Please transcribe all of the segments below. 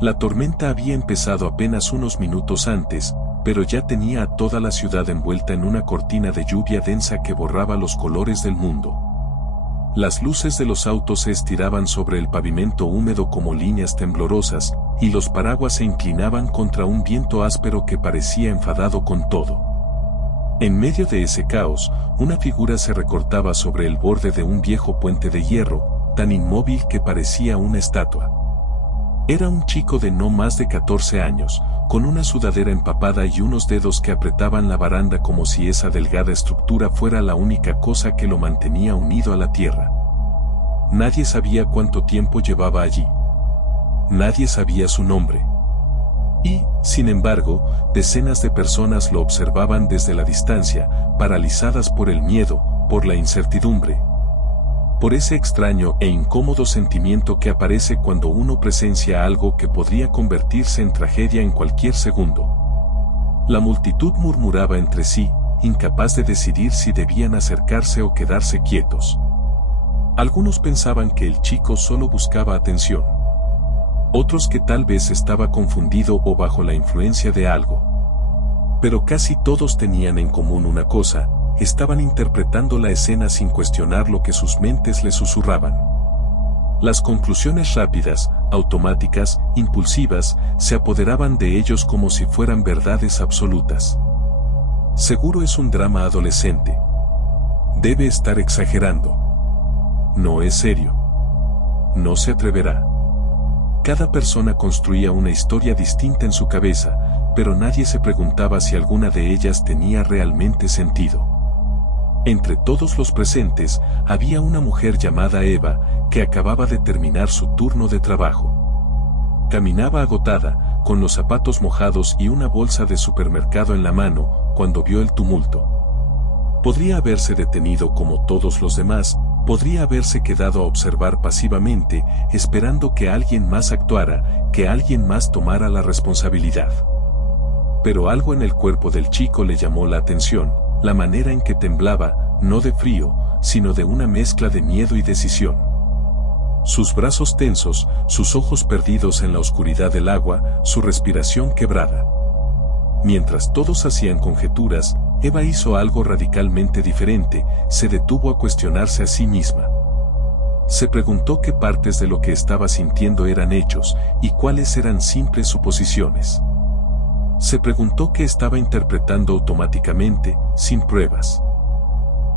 La tormenta había empezado apenas unos minutos antes, pero ya tenía a toda la ciudad envuelta en una cortina de lluvia densa que borraba los colores del mundo. Las luces de los autos se estiraban sobre el pavimento húmedo como líneas temblorosas, y los paraguas se inclinaban contra un viento áspero que parecía enfadado con todo. En medio de ese caos, una figura se recortaba sobre el borde de un viejo puente de hierro, tan inmóvil que parecía una estatua. Era un chico de no más de 14 años, con una sudadera empapada y unos dedos que apretaban la baranda como si esa delgada estructura fuera la única cosa que lo mantenía unido a la tierra. Nadie sabía cuánto tiempo llevaba allí. Nadie sabía su nombre. Y, sin embargo, decenas de personas lo observaban desde la distancia, paralizadas por el miedo, por la incertidumbre. Por ese extraño e incómodo sentimiento que aparece cuando uno presencia algo que podría convertirse en tragedia en cualquier segundo. La multitud murmuraba entre sí, incapaz de decidir si debían acercarse o quedarse quietos. Algunos pensaban que el chico solo buscaba atención. Otros que tal vez estaba confundido o bajo la influencia de algo. Pero casi todos tenían en común una cosa: estaban interpretando la escena sin cuestionar lo que sus mentes les susurraban. Las conclusiones rápidas, automáticas, impulsivas, se apoderaban de ellos como si fueran verdades absolutas. Seguro es un drama adolescente. Debe estar exagerando. No es serio. No se atreverá. Cada persona construía una historia distinta en su cabeza, pero nadie se preguntaba si alguna de ellas tenía realmente sentido. Entre todos los presentes, había una mujer llamada Eva, que acababa de terminar su turno de trabajo. Caminaba agotada, con los zapatos mojados y una bolsa de supermercado en la mano, cuando vio el tumulto. Podría haberse detenido como todos los demás, podría haberse quedado a observar pasivamente, esperando que alguien más actuara, que alguien más tomara la responsabilidad. Pero algo en el cuerpo del chico le llamó la atención. La manera en que temblaba, no de frío, sino de una mezcla de miedo y decisión. Sus brazos tensos, sus ojos perdidos en la oscuridad del agua, su respiración quebrada. Mientras todos hacían conjeturas, Eva hizo algo radicalmente diferente, se detuvo a cuestionarse a sí misma. Se preguntó qué partes de lo que estaba sintiendo eran hechos, y cuáles eran simples suposiciones. Se preguntó qué estaba interpretando automáticamente, sin pruebas.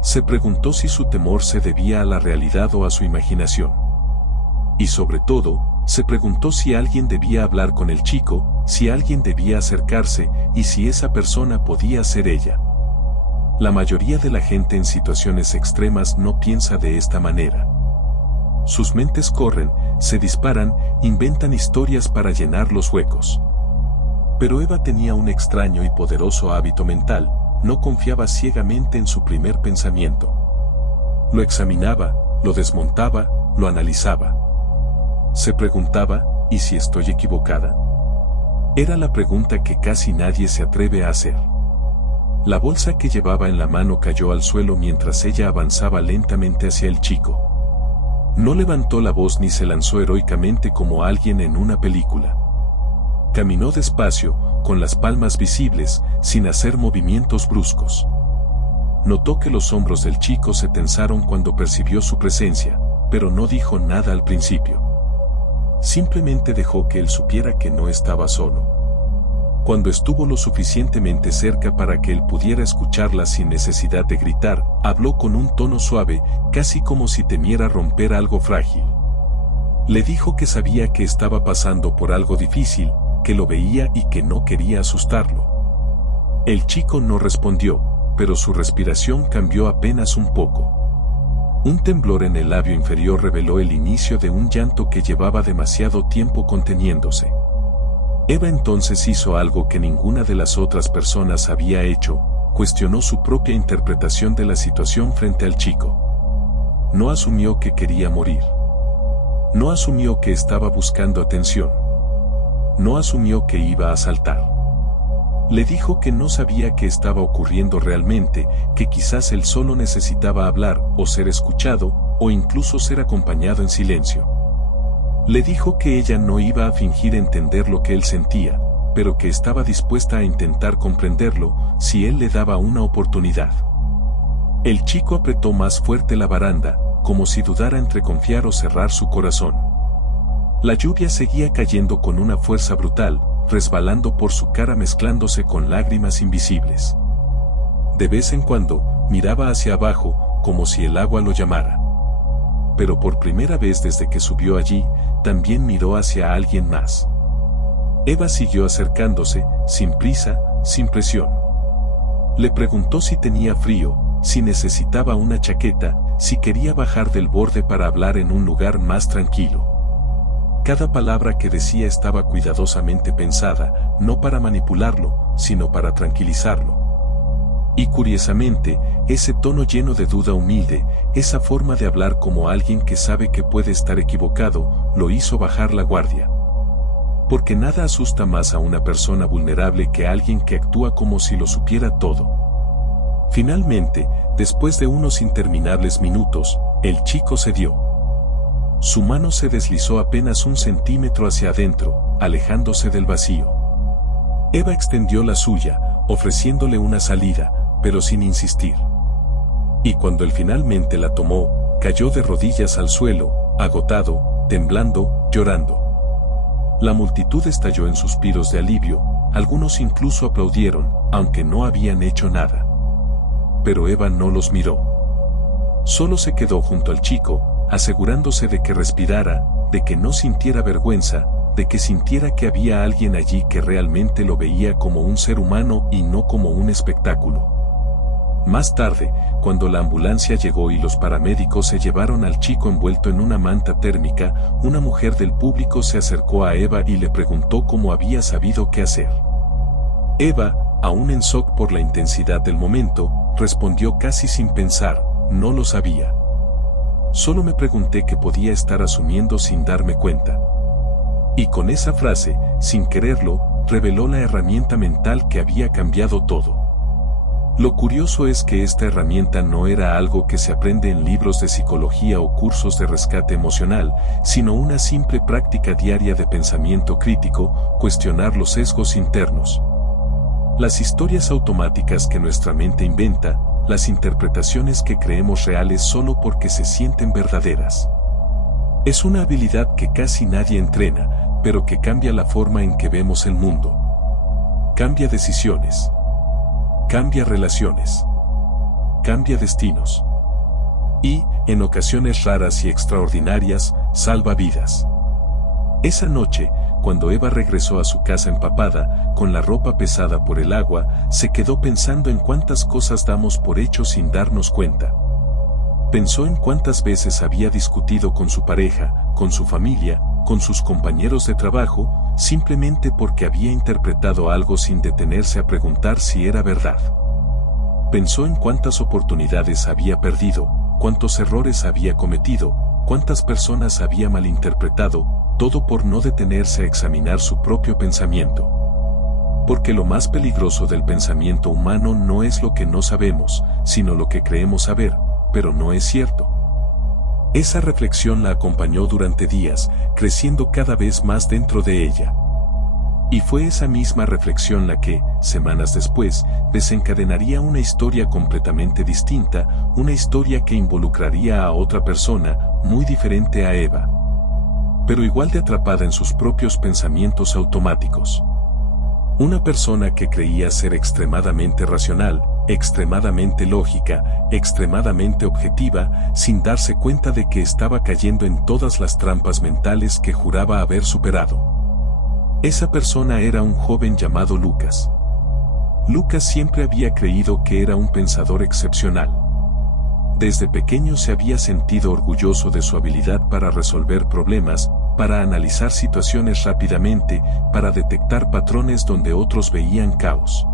Se preguntó si su temor se debía a la realidad o a su imaginación. Y sobre todo, se preguntó si alguien debía hablar con el chico, si alguien debía acercarse, y si esa persona podía ser ella. La mayoría de la gente en situaciones extremas no piensa de esta manera. Sus mentes corren, se disparan, inventan historias para llenar los huecos. Pero Eva tenía un extraño y poderoso hábito mental, no confiaba ciegamente en su primer pensamiento. Lo examinaba, lo desmontaba, lo analizaba. Se preguntaba, ¿y si estoy equivocada? Era la pregunta que casi nadie se atreve a hacer. La bolsa que llevaba en la mano cayó al suelo mientras ella avanzaba lentamente hacia el chico. No levantó la voz ni se lanzó heroicamente como alguien en una película. Caminó despacio, con las palmas visibles, sin hacer movimientos bruscos. Notó que los hombros del chico se tensaron cuando percibió su presencia, pero no dijo nada al principio. Simplemente dejó que él supiera que no estaba solo. Cuando estuvo lo suficientemente cerca para que él pudiera escucharla sin necesidad de gritar, habló con un tono suave, casi como si temiera romper algo frágil. Le dijo que sabía que estaba pasando por algo difícil, que lo veía y que no quería asustarlo. El chico no respondió, pero su respiración cambió apenas un poco. Un temblor en el labio inferior reveló el inicio de un llanto que llevaba demasiado tiempo conteniéndose. Eva entonces hizo algo que ninguna de las otras personas había hecho, cuestionó su propia interpretación de la situación frente al chico. No asumió que quería morir. No asumió que estaba buscando atención. No asumió que iba a saltar. Le dijo que no sabía qué estaba ocurriendo realmente, que quizás él solo necesitaba hablar, o ser escuchado, o incluso ser acompañado en silencio. Le dijo que ella no iba a fingir entender lo que él sentía, pero que estaba dispuesta a intentar comprenderlo si él le daba una oportunidad. El chico apretó más fuerte la baranda, como si dudara entre confiar o cerrar su corazón. La lluvia seguía cayendo con una fuerza brutal, resbalando por su cara mezclándose con lágrimas invisibles. De vez en cuando, miraba hacia abajo, como si el agua lo llamara. Pero por primera vez desde que subió allí, también miró hacia alguien más. Eva siguió acercándose, sin prisa, sin presión. Le preguntó si tenía frío, si necesitaba una chaqueta, si quería bajar del borde para hablar en un lugar más tranquilo. Cada palabra que decía estaba cuidadosamente pensada, no para manipularlo, sino para tranquilizarlo. Y curiosamente, ese tono lleno de duda humilde, esa forma de hablar como alguien que sabe que puede estar equivocado, lo hizo bajar la guardia. Porque nada asusta más a una persona vulnerable que a alguien que actúa como si lo supiera todo. Finalmente, después de unos interminables minutos, el chico cedió. Su mano se deslizó apenas 1 centímetro hacia adentro, alejándose del vacío. Eva extendió la suya, ofreciéndole una salida, pero sin insistir. Y cuando él finalmente la tomó, cayó de rodillas al suelo, agotado, temblando, llorando. La multitud estalló en suspiros de alivio, algunos incluso aplaudieron, aunque no habían hecho nada. Pero Eva no los miró. Solo se quedó junto al chico, asegurándose de que respirara, de que no sintiera vergüenza, de que sintiera que había alguien allí que realmente lo veía como un ser humano y no como un espectáculo. Más tarde, cuando la ambulancia llegó y los paramédicos se llevaron al chico envuelto en una manta térmica, una mujer del público se acercó a Eva y le preguntó cómo había sabido qué hacer. Eva, aún en shock por la intensidad del momento, respondió casi sin pensar, no lo sabía. Solo me pregunté qué podía estar asumiendo sin darme cuenta. Y con esa frase, sin quererlo, reveló la herramienta mental que había cambiado todo. Lo curioso es que esta herramienta no era algo que se aprende en libros de psicología o cursos de rescate emocional, sino una simple práctica diaria de pensamiento crítico, cuestionar los sesgos internos. Las historias automáticas que nuestra mente inventa, las interpretaciones que creemos reales solo porque se sienten verdaderas. Es una habilidad que casi nadie entrena, pero que cambia la forma en que vemos el mundo. Cambia decisiones. Cambia relaciones. Cambia destinos. Y, en ocasiones raras y extraordinarias, salva vidas. Esa noche, cuando Eva regresó a su casa empapada, con la ropa pesada por el agua, se quedó pensando en cuántas cosas damos por hecho sin darnos cuenta. Pensó en cuántas veces había discutido con su pareja, con su familia, con sus compañeros de trabajo, simplemente porque había interpretado algo sin detenerse a preguntar si era verdad. Pensó en cuántas oportunidades había perdido, cuántos errores había cometido, cuántas personas había malinterpretado, todo por no detenerse a examinar su propio pensamiento. Porque lo más peligroso del pensamiento humano no es lo que no sabemos, sino lo que creemos saber, pero no es cierto. Esa reflexión la acompañó durante días, creciendo cada vez más dentro de ella. Y fue esa misma reflexión la que, semanas después, desencadenaría una historia completamente distinta, una historia que involucraría a otra persona, muy diferente a Eva. Pero igual de atrapada en sus propios pensamientos automáticos. Una persona que creía ser extremadamente racional, extremadamente lógica, extremadamente objetiva, sin darse cuenta de que estaba cayendo en todas las trampas mentales que juraba haber superado. Esa persona era un joven llamado Lucas. Lucas siempre había creído que era un pensador excepcional. Desde pequeño se había sentido orgulloso de su habilidad para resolver problemas, para analizar situaciones rápidamente, para detectar patrones donde otros veían caos.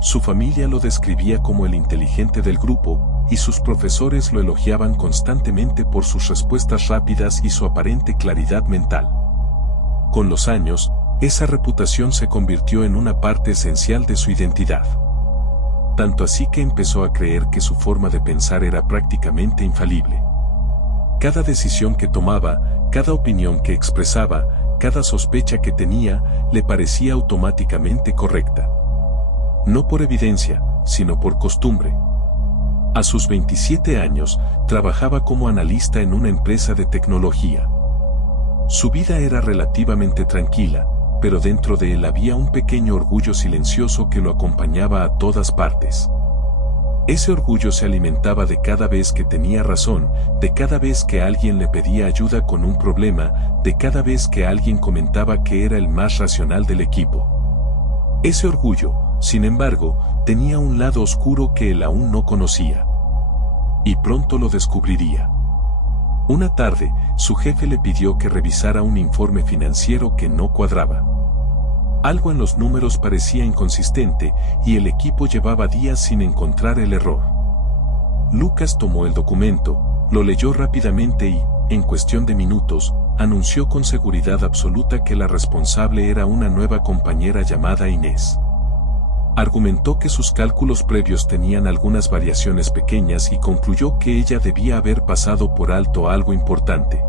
Su familia lo describía como el inteligente del grupo, y sus profesores lo elogiaban constantemente por sus respuestas rápidas y su aparente claridad mental. Con los años, esa reputación se convirtió en una parte esencial de su identidad. Tanto así que empezó a creer que su forma de pensar era prácticamente infalible. Cada decisión que tomaba, cada opinión que expresaba, cada sospecha que tenía, le parecía automáticamente correcta. No por evidencia, sino por costumbre. A sus 27 años, trabajaba como analista en una empresa de tecnología. Su vida era relativamente tranquila, pero dentro de él había un pequeño orgullo silencioso que lo acompañaba a todas partes. Ese orgullo se alimentaba de cada vez que tenía razón, de cada vez que alguien le pedía ayuda con un problema, de cada vez que alguien comentaba que era el más racional del equipo. Ese orgullo, sin embargo, tenía un lado oscuro que él aún no conocía. Y pronto lo descubriría. Una tarde, su jefe le pidió que revisara un informe financiero que no cuadraba. Algo en los números parecía inconsistente y el equipo llevaba días sin encontrar el error. Lucas tomó el documento, lo leyó rápidamente y, en cuestión de minutos, anunció con seguridad absoluta que la responsable era una nueva compañera llamada Inés. Argumentó que sus cálculos previos tenían algunas variaciones pequeñas y concluyó que ella debía haber pasado por alto algo importante.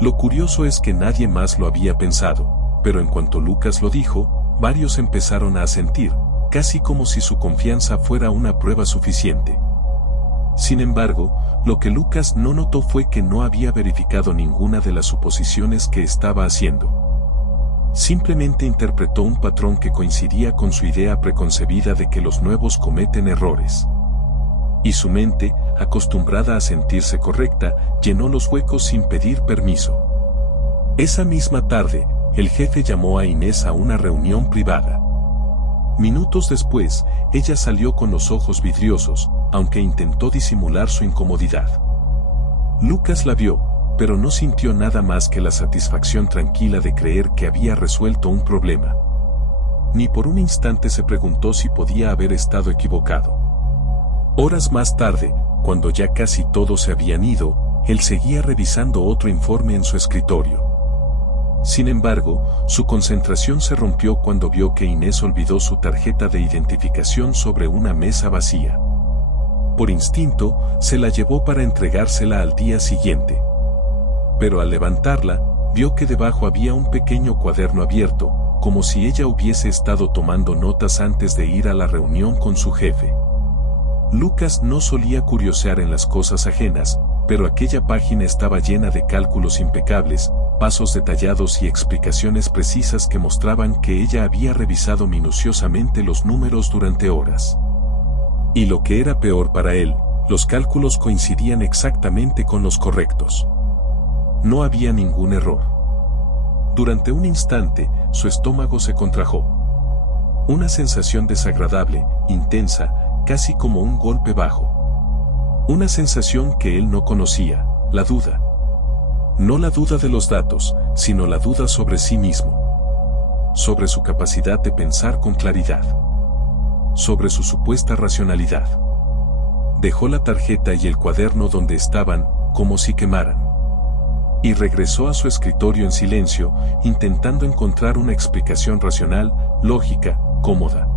Lo curioso es que nadie más lo había pensado, pero en cuanto Lucas lo dijo, varios empezaron a asentir, casi como si su confianza fuera una prueba suficiente. Sin embargo, lo que Lucas no notó fue que no había verificado ninguna de las suposiciones que estaba haciendo. Simplemente interpretó un patrón que coincidía con su idea preconcebida de que los nuevos cometen errores. Y su mente, acostumbrada a sentirse correcta, llenó los huecos sin pedir permiso. Esa misma tarde, el jefe llamó a Inés a una reunión privada. Minutos después, ella salió con los ojos vidriosos, aunque intentó disimular su incomodidad. Lucas la vio, pero no sintió nada más que la satisfacción tranquila de creer que había resuelto un problema. Ni por un instante se preguntó si podía haber estado equivocado. Horas más tarde, cuando ya casi todos se habían ido, él seguía revisando otro informe en su escritorio. Sin embargo, su concentración se rompió cuando vio que Inés olvidó su tarjeta de identificación sobre una mesa vacía. Por instinto, se la llevó para entregársela al día siguiente. Pero al levantarla, vio que debajo había un pequeño cuaderno abierto, como si ella hubiese estado tomando notas antes de ir a la reunión con su jefe. Lucas no solía curiosear en las cosas ajenas, pero aquella página estaba llena de cálculos impecables, pasos detallados y explicaciones precisas que mostraban que ella había revisado minuciosamente los números durante horas. Y lo que era peor para él, los cálculos coincidían exactamente con los correctos. No había ningún error. Durante un instante, su estómago se contrajo. Una sensación desagradable, intensa, casi como un golpe bajo. Una sensación que él no conocía, la duda. No la duda de los datos, sino la duda sobre sí mismo. Sobre su capacidad de pensar con claridad. Sobre su supuesta racionalidad. Dejó la tarjeta y el cuaderno donde estaban, como si quemaran. Y regresó a su escritorio en silencio, intentando encontrar una explicación racional, lógica, cómoda.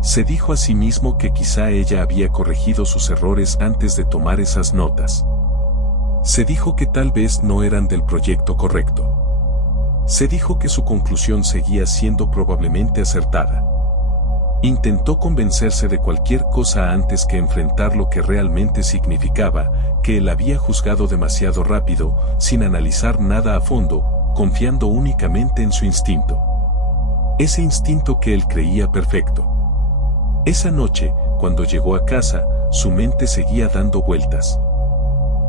Se dijo a sí mismo que quizá ella había corregido sus errores antes de tomar esas notas. Se dijo que tal vez no eran del proyecto correcto. Se dijo que su conclusión seguía siendo probablemente acertada. Intentó convencerse de cualquier cosa antes que enfrentar lo que realmente significaba, que él había juzgado demasiado rápido, sin analizar nada a fondo, confiando únicamente en su instinto. Ese instinto que él creía perfecto. Esa noche, cuando llegó a casa, su mente seguía dando vueltas.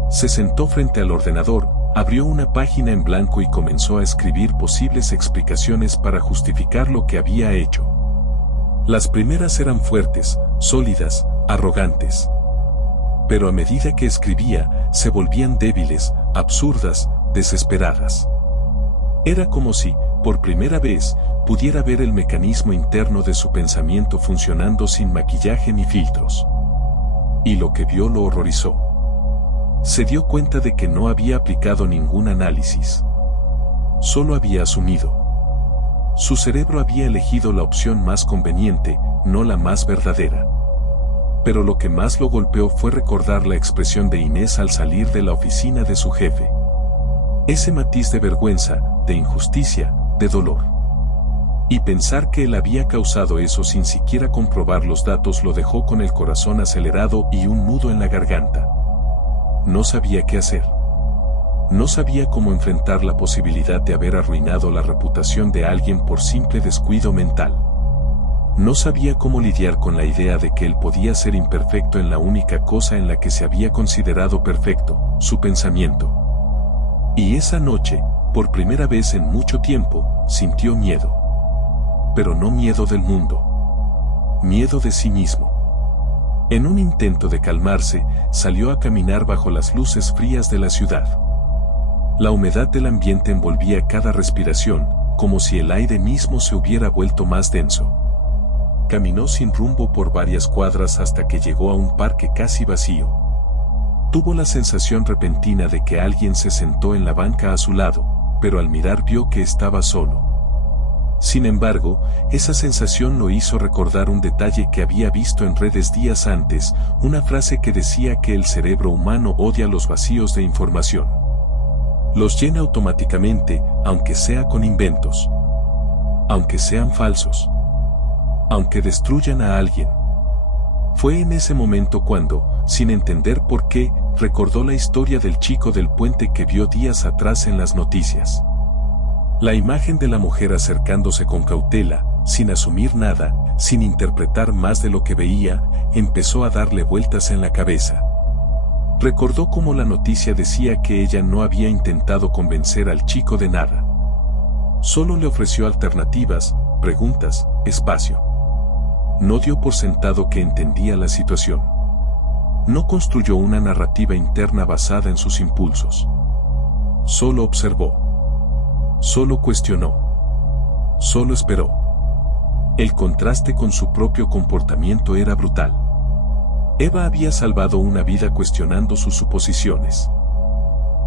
Se sentó frente al ordenador, abrió una página en blanco y comenzó a escribir posibles explicaciones para justificar lo que había hecho. Las primeras eran fuertes, sólidas, arrogantes. Pero a medida que escribía, se volvían débiles, absurdas, desesperadas. Era como si, por primera vez, pudiera ver el mecanismo interno de su pensamiento funcionando sin maquillaje ni filtros. Y lo que vio lo horrorizó. Se dio cuenta de que no había aplicado ningún análisis. Solo había asumido. Su cerebro había elegido la opción más conveniente, no la más verdadera. Pero lo que más lo golpeó fue recordar la expresión de Inés al salir de la oficina de su jefe. Ese matiz de vergüenza, de injusticia, de dolor. Y pensar que él había causado eso sin siquiera comprobar los datos lo dejó con el corazón acelerado y un nudo en la garganta. No sabía qué hacer. No sabía cómo enfrentar la posibilidad de haber arruinado la reputación de alguien por simple descuido mental. No sabía cómo lidiar con la idea de que él podía ser imperfecto en la única cosa en la que se había considerado perfecto, su pensamiento. Y esa noche, por primera vez en mucho tiempo, sintió miedo. Pero no miedo del mundo. Miedo de sí mismo. En un intento de calmarse, salió a caminar bajo las luces frías de la ciudad. La humedad del ambiente envolvía cada respiración, como si el aire mismo se hubiera vuelto más denso. Caminó sin rumbo por varias cuadras hasta que llegó a un parque casi vacío. Tuvo la sensación repentina de que alguien se sentó en la banca a su lado, pero al mirar vio que estaba solo. Sin embargo, esa sensación lo hizo recordar un detalle que había visto en redes días antes, una frase que decía que el cerebro humano odia los vacíos de información. Los llena automáticamente, aunque sea con inventos. Aunque sean falsos. Aunque destruyan a alguien. Fue en ese momento cuando, sin entender por qué, recordó la historia del chico del puente que vio días atrás en las noticias. La imagen de la mujer acercándose con cautela, sin asumir nada, sin interpretar más de lo que veía, empezó a darle vueltas en la cabeza. Recordó cómo la noticia decía que ella no había intentado convencer al chico de nada. Solo le ofreció alternativas, preguntas, espacio. No dio por sentado que entendía la situación. No construyó una narrativa interna basada en sus impulsos. Solo observó. Solo cuestionó. Solo esperó. El contraste con su propio comportamiento era brutal. Eva había salvado una vida cuestionando sus suposiciones.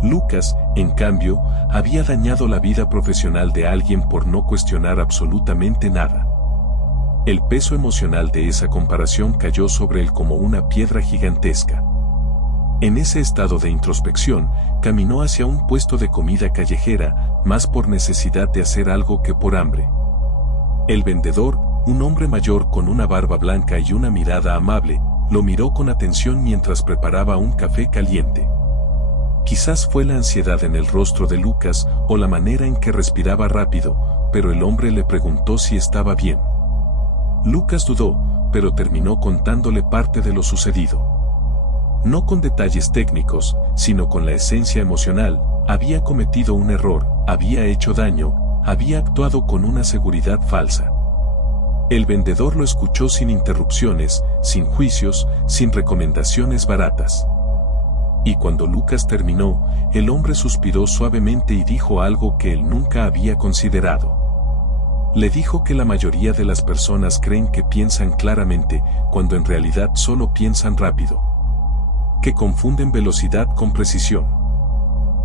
Lucas, en cambio, había dañado la vida profesional de alguien por no cuestionar absolutamente nada. El peso emocional de esa comparación cayó sobre él como una piedra gigantesca. En ese estado de introspección, caminó hacia un puesto de comida callejera, más por necesidad de hacer algo que por hambre. El vendedor, un hombre mayor con una barba blanca y una mirada amable, lo miró con atención mientras preparaba un café caliente. Quizás fue la ansiedad en el rostro de Lucas o la manera en que respiraba rápido, pero el hombre le preguntó si estaba bien. Lucas dudó, pero terminó contándole parte de lo sucedido. No con detalles técnicos, sino con la esencia emocional. Había cometido un error, había hecho daño, había actuado con una seguridad falsa. El vendedor lo escuchó sin interrupciones, sin juicios, sin recomendaciones baratas. Y cuando Lucas terminó, el hombre suspiró suavemente y dijo algo que él nunca había considerado. Le dijo que la mayoría de las personas creen que piensan claramente, cuando en realidad solo piensan rápido. Que confunden velocidad con precisión.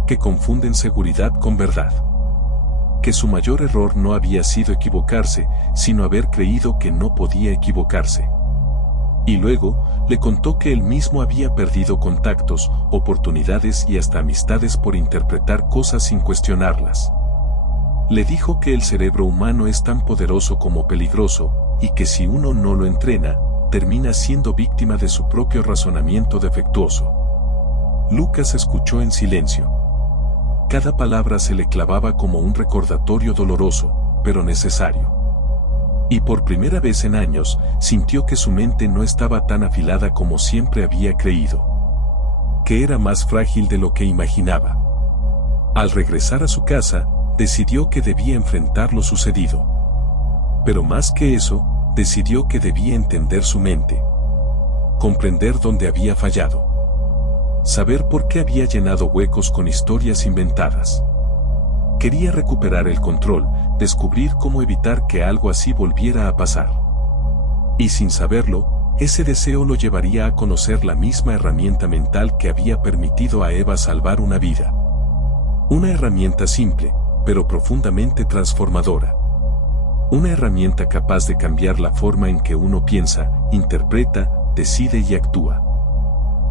Que confunden seguridad con verdad. Que su mayor error no había sido equivocarse, sino haber creído que no podía equivocarse. Y luego, le contó que él mismo había perdido contactos, oportunidades y hasta amistades por interpretar cosas sin cuestionarlas. Le dijo que el cerebro humano es tan poderoso como peligroso, y que si uno no lo entrena, termina siendo víctima de su propio razonamiento defectuoso. Lucas escuchó en silencio. Cada palabra se le clavaba como un recordatorio doloroso, pero necesario. Y por primera vez en años, sintió que su mente no estaba tan afilada como siempre había creído. Que era más frágil de lo que imaginaba. Al regresar a su casa, decidió que debía enfrentar lo sucedido. Pero más que eso, decidió que debía entender su mente. Comprender dónde había fallado. Saber por qué había llenado huecos con historias inventadas. Quería recuperar el control, descubrir cómo evitar que algo así volviera a pasar. Y sin saberlo, ese deseo lo llevaría a conocer la misma herramienta mental que había permitido a Eva salvar una vida. Una herramienta simple, pero profundamente transformadora. Una herramienta capaz de cambiar la forma en que uno piensa, interpreta, decide y actúa.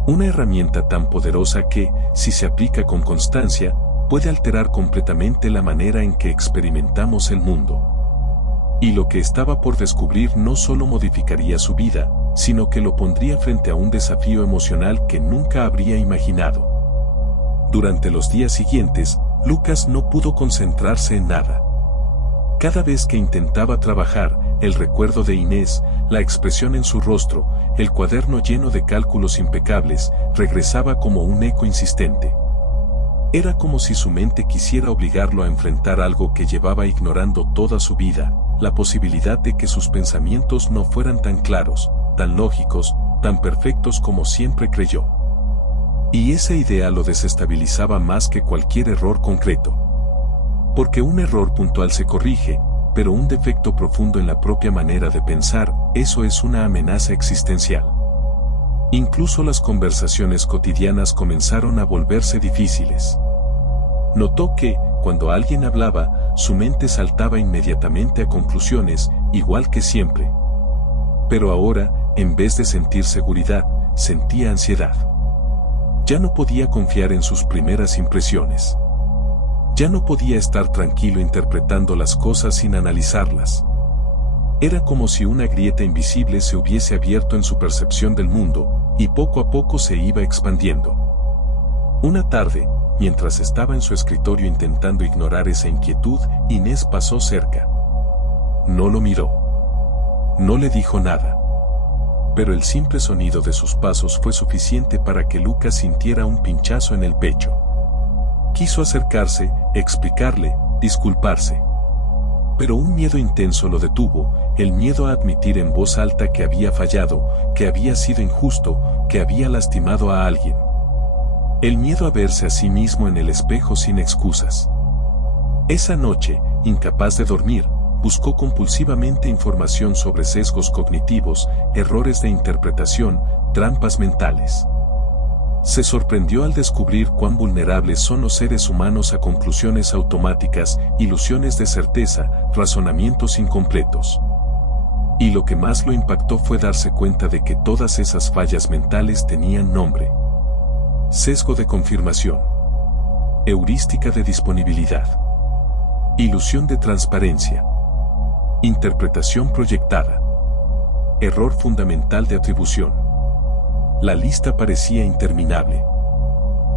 Una herramienta tan poderosa que, si se aplica con constancia, puede alterar completamente la manera en que experimentamos el mundo. Y lo que estaba por descubrir no solo modificaría su vida, sino que lo pondría frente a un desafío emocional que nunca habría imaginado. Durante los días siguientes, Lucas no pudo concentrarse en nada. Cada vez que intentaba trabajar, el recuerdo de Inés, la expresión en su rostro, el cuaderno lleno de cálculos impecables, regresaba como un eco insistente. Era como si su mente quisiera obligarlo a enfrentar algo que llevaba ignorando toda su vida, la posibilidad de que sus pensamientos no fueran tan claros, tan lógicos, tan perfectos como siempre creyó. Y esa idea lo desestabilizaba más que cualquier error concreto. Porque un error puntual se corrige, pero un defecto profundo en la propia manera de pensar, eso es una amenaza existencial. Incluso las conversaciones cotidianas comenzaron a volverse difíciles. Notó que, cuando alguien hablaba, su mente saltaba inmediatamente a conclusiones, igual que siempre. Pero ahora, en vez de sentir seguridad, sentía ansiedad. Ya no podía confiar en sus primeras impresiones. Ya no podía estar tranquilo interpretando las cosas sin analizarlas. Era como si una grieta invisible se hubiese abierto en su percepción del mundo, y poco a poco se iba expandiendo. Una tarde, mientras estaba en su escritorio intentando ignorar esa inquietud, Inés pasó cerca. No lo miró. No le dijo nada. Pero el simple sonido de sus pasos fue suficiente para que Lucas sintiera un pinchazo en el pecho. Quiso acercarse, explicarle, disculparse. Pero un miedo intenso lo detuvo, el miedo a admitir en voz alta que había fallado, que había sido injusto, que había lastimado a alguien. El miedo a verse a sí mismo en el espejo sin excusas. Esa noche, incapaz de dormir, buscó compulsivamente información sobre sesgos cognitivos, errores de interpretación, trampas mentales. Se sorprendió al descubrir cuán vulnerables son los seres humanos a conclusiones automáticas, ilusiones de certeza, razonamientos incompletos. Y lo que más lo impactó fue darse cuenta de que todas esas fallas mentales tenían nombre. Sesgo de confirmación. Heurística de disponibilidad. Ilusión de transparencia. Interpretación proyectada. Error fundamental de atribución. La lista parecía interminable.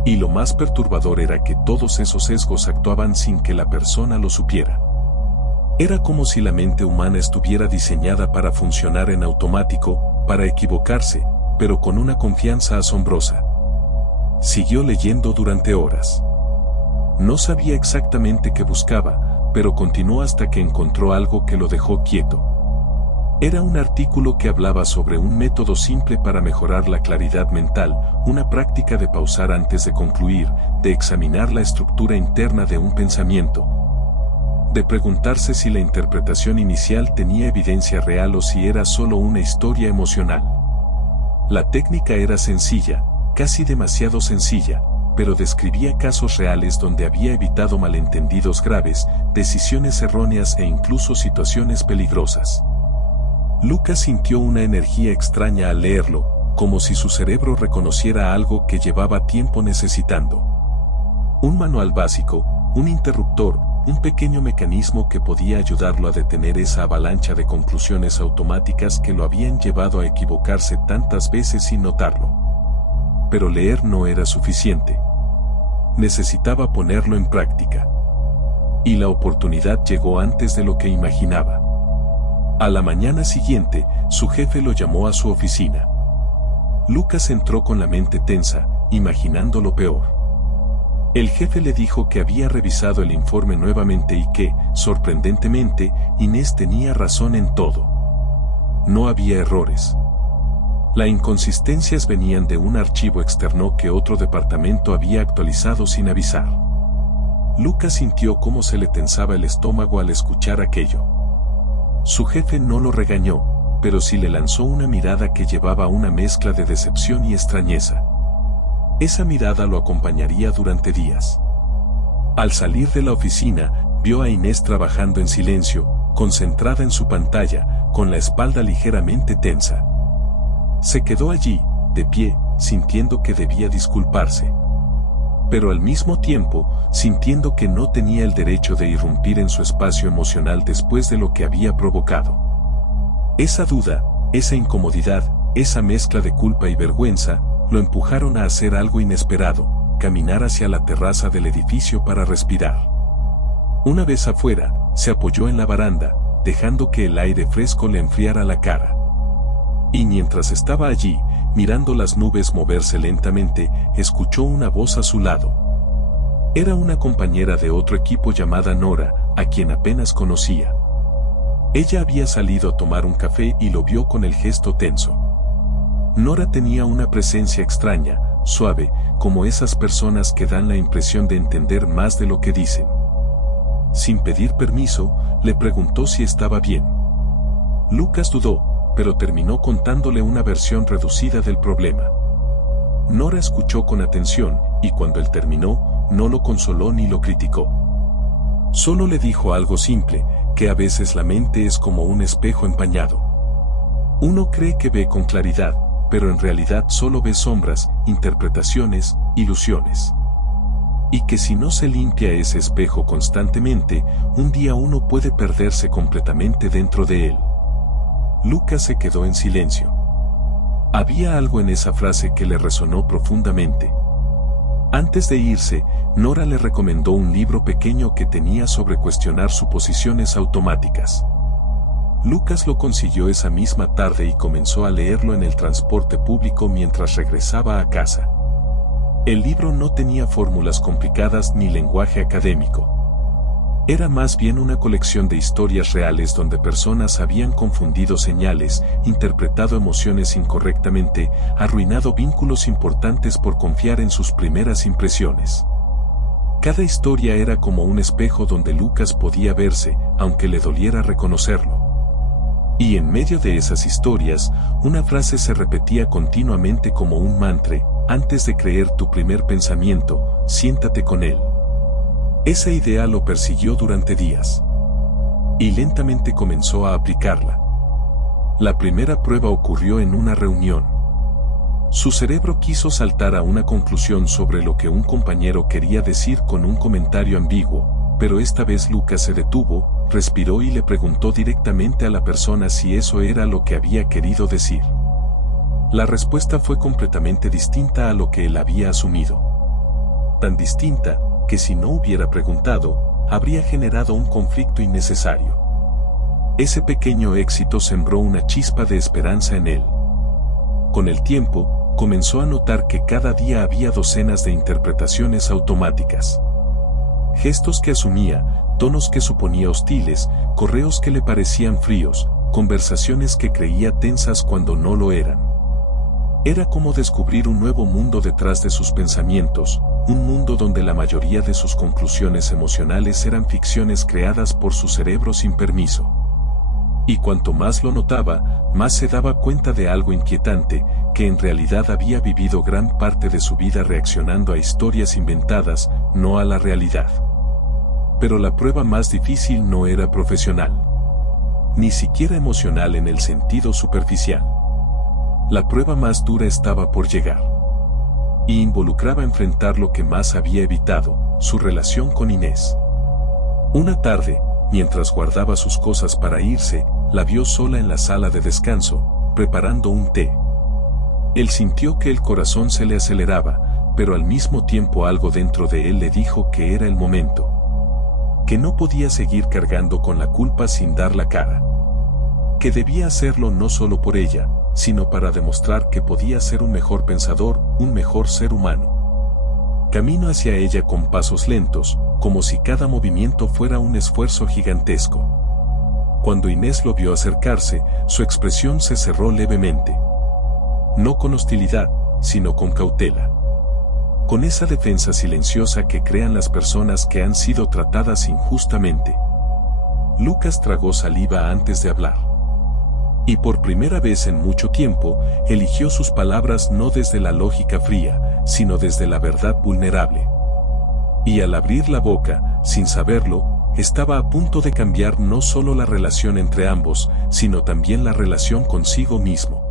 Y lo más perturbador era que todos esos sesgos actuaban sin que la persona lo supiera. Era como si la mente humana estuviera diseñada para funcionar en automático, para equivocarse, pero con una confianza asombrosa. Siguió leyendo durante horas. No sabía exactamente qué buscaba, pero continuó hasta que encontró algo que lo dejó quieto. Era un artículo que hablaba sobre un método simple para mejorar la claridad mental, una práctica de pausar antes de concluir, de examinar la estructura interna de un pensamiento, de preguntarse si la interpretación inicial tenía evidencia real o si era solo una historia emocional. La técnica era sencilla, casi demasiado sencilla, pero describía casos reales donde había evitado malentendidos graves, decisiones erróneas e incluso situaciones peligrosas. Lucas sintió una energía extraña al leerlo, como si su cerebro reconociera algo que llevaba tiempo necesitando. Un manual básico, un interruptor, un pequeño mecanismo que podía ayudarlo a detener esa avalancha de conclusiones automáticas que lo habían llevado a equivocarse tantas veces sin notarlo. Pero leer no era suficiente. Necesitaba ponerlo en práctica. Y la oportunidad llegó antes de lo que imaginaba. A la mañana siguiente, su jefe lo llamó a su oficina. Lucas entró con la mente tensa, imaginando lo peor. El jefe le dijo que había revisado el informe nuevamente y que, sorprendentemente, Inés tenía razón en todo. No había errores. Las inconsistencias venían de un archivo externo que otro departamento había actualizado sin avisar. Lucas sintió cómo se le tensaba el estómago al escuchar aquello. Su jefe no lo regañó, pero sí le lanzó una mirada que llevaba una mezcla de decepción y extrañeza. Esa mirada lo acompañaría durante días. Al salir de la oficina, vio a Inés trabajando en silencio, concentrada en su pantalla, con la espalda ligeramente tensa. Se quedó allí, de pie, sintiendo que debía disculparse. pero al mismo tiempo, sintiendo que no tenía el derecho de irrumpir en su espacio emocional después de lo que había provocado. Esa duda, esa incomodidad, esa mezcla de culpa y vergüenza, lo empujaron a hacer algo inesperado, caminar hacia la terraza del edificio para respirar. Una vez afuera, se apoyó en la baranda, dejando que el aire fresco le enfriara la cara. Y mientras estaba allí, mirando las nubes moverse lentamente, escuchó una voz a su lado. Era una compañera de otro equipo llamada Nora, a quien apenas conocía. Ella había salido a tomar un café y lo vio con el gesto tenso. Nora tenía una presencia extraña, suave, como esas personas que dan la impresión de entender más de lo que dicen. Sin pedir permiso, le preguntó si estaba bien. Lucas dudó, pero terminó contándole una versión reducida del problema. Nora escuchó con atención, y cuando él terminó, no lo consoló ni lo criticó. Solo le dijo algo simple, que a veces la mente es como un espejo empañado. Uno cree que ve con claridad, pero en realidad solo ve sombras, interpretaciones, ilusiones. Y que si no se limpia ese espejo constantemente, un día uno puede perderse completamente dentro de él. Lucas se quedó en silencio. Había algo en esa frase que le resonó profundamente. Antes de irse, Nora le recomendó un libro pequeño que tenía sobre cuestionar suposiciones automáticas. Lucas lo consiguió esa misma tarde y comenzó a leerlo en el transporte público mientras regresaba a casa. El libro no tenía fórmulas complicadas ni lenguaje académico. Era más bien una colección de historias reales donde personas habían confundido señales, interpretado emociones incorrectamente, arruinado vínculos importantes por confiar en sus primeras impresiones. Cada historia era como un espejo donde Lucas podía verse, aunque le doliera reconocerlo. Y en medio de esas historias, una frase se repetía continuamente como un mantra: antes de creer tu primer pensamiento, siéntate con él. Esa idea lo persiguió durante días. Y lentamente comenzó a aplicarla. La primera prueba ocurrió en una reunión. Su cerebro quiso saltar a una conclusión sobre lo que un compañero quería decir con un comentario ambiguo, pero esta vez Lucas se detuvo, respiró y le preguntó directamente a la persona si eso era lo que había querido decir. La respuesta fue completamente distinta a lo que él había asumido. Tan distinta, que si no hubiera preguntado, habría generado un conflicto innecesario. Ese pequeño éxito sembró una chispa de esperanza en él. Con el tiempo, comenzó a notar que cada día había docenas de interpretaciones automáticas. Gestos que asumía, tonos que suponía hostiles, correos que le parecían fríos, conversaciones que creía tensas cuando no lo eran. Era como descubrir un nuevo mundo detrás de sus pensamientos, un mundo donde la mayoría de sus conclusiones emocionales eran ficciones creadas por su cerebro sin permiso. Y cuanto más lo notaba, más se daba cuenta de algo inquietante, que en realidad había vivido gran parte de su vida reaccionando a historias inventadas, no a la realidad. Pero la prueba más difícil no era profesional. Ni siquiera emocional en el sentido superficial. La prueba más dura estaba por llegar. Y involucraba enfrentar lo que más había evitado, su relación con Inés. Una tarde, mientras guardaba sus cosas para irse, la vio sola en la sala de descanso, preparando un té. Él sintió que el corazón se le aceleraba, pero al mismo tiempo algo dentro de él le dijo que era el momento. Que no podía seguir cargando con la culpa sin dar la cara. Que debía hacerlo no solo por ella, sino para demostrar que podía ser un mejor pensador, un mejor ser humano. Caminó hacia ella con pasos lentos, como si cada movimiento fuera un esfuerzo gigantesco. Cuando Inés lo vio acercarse, su expresión se cerró levemente. No con hostilidad, sino con cautela. Con esa defensa silenciosa que crean las personas que han sido tratadas injustamente. Lucas tragó saliva antes de hablar. Y por primera vez en mucho tiempo, eligió sus palabras no desde la lógica fría, sino desde la verdad vulnerable. Y al abrir la boca, sin saberlo, estaba a punto de cambiar no solo la relación entre ambos, sino también la relación consigo mismo.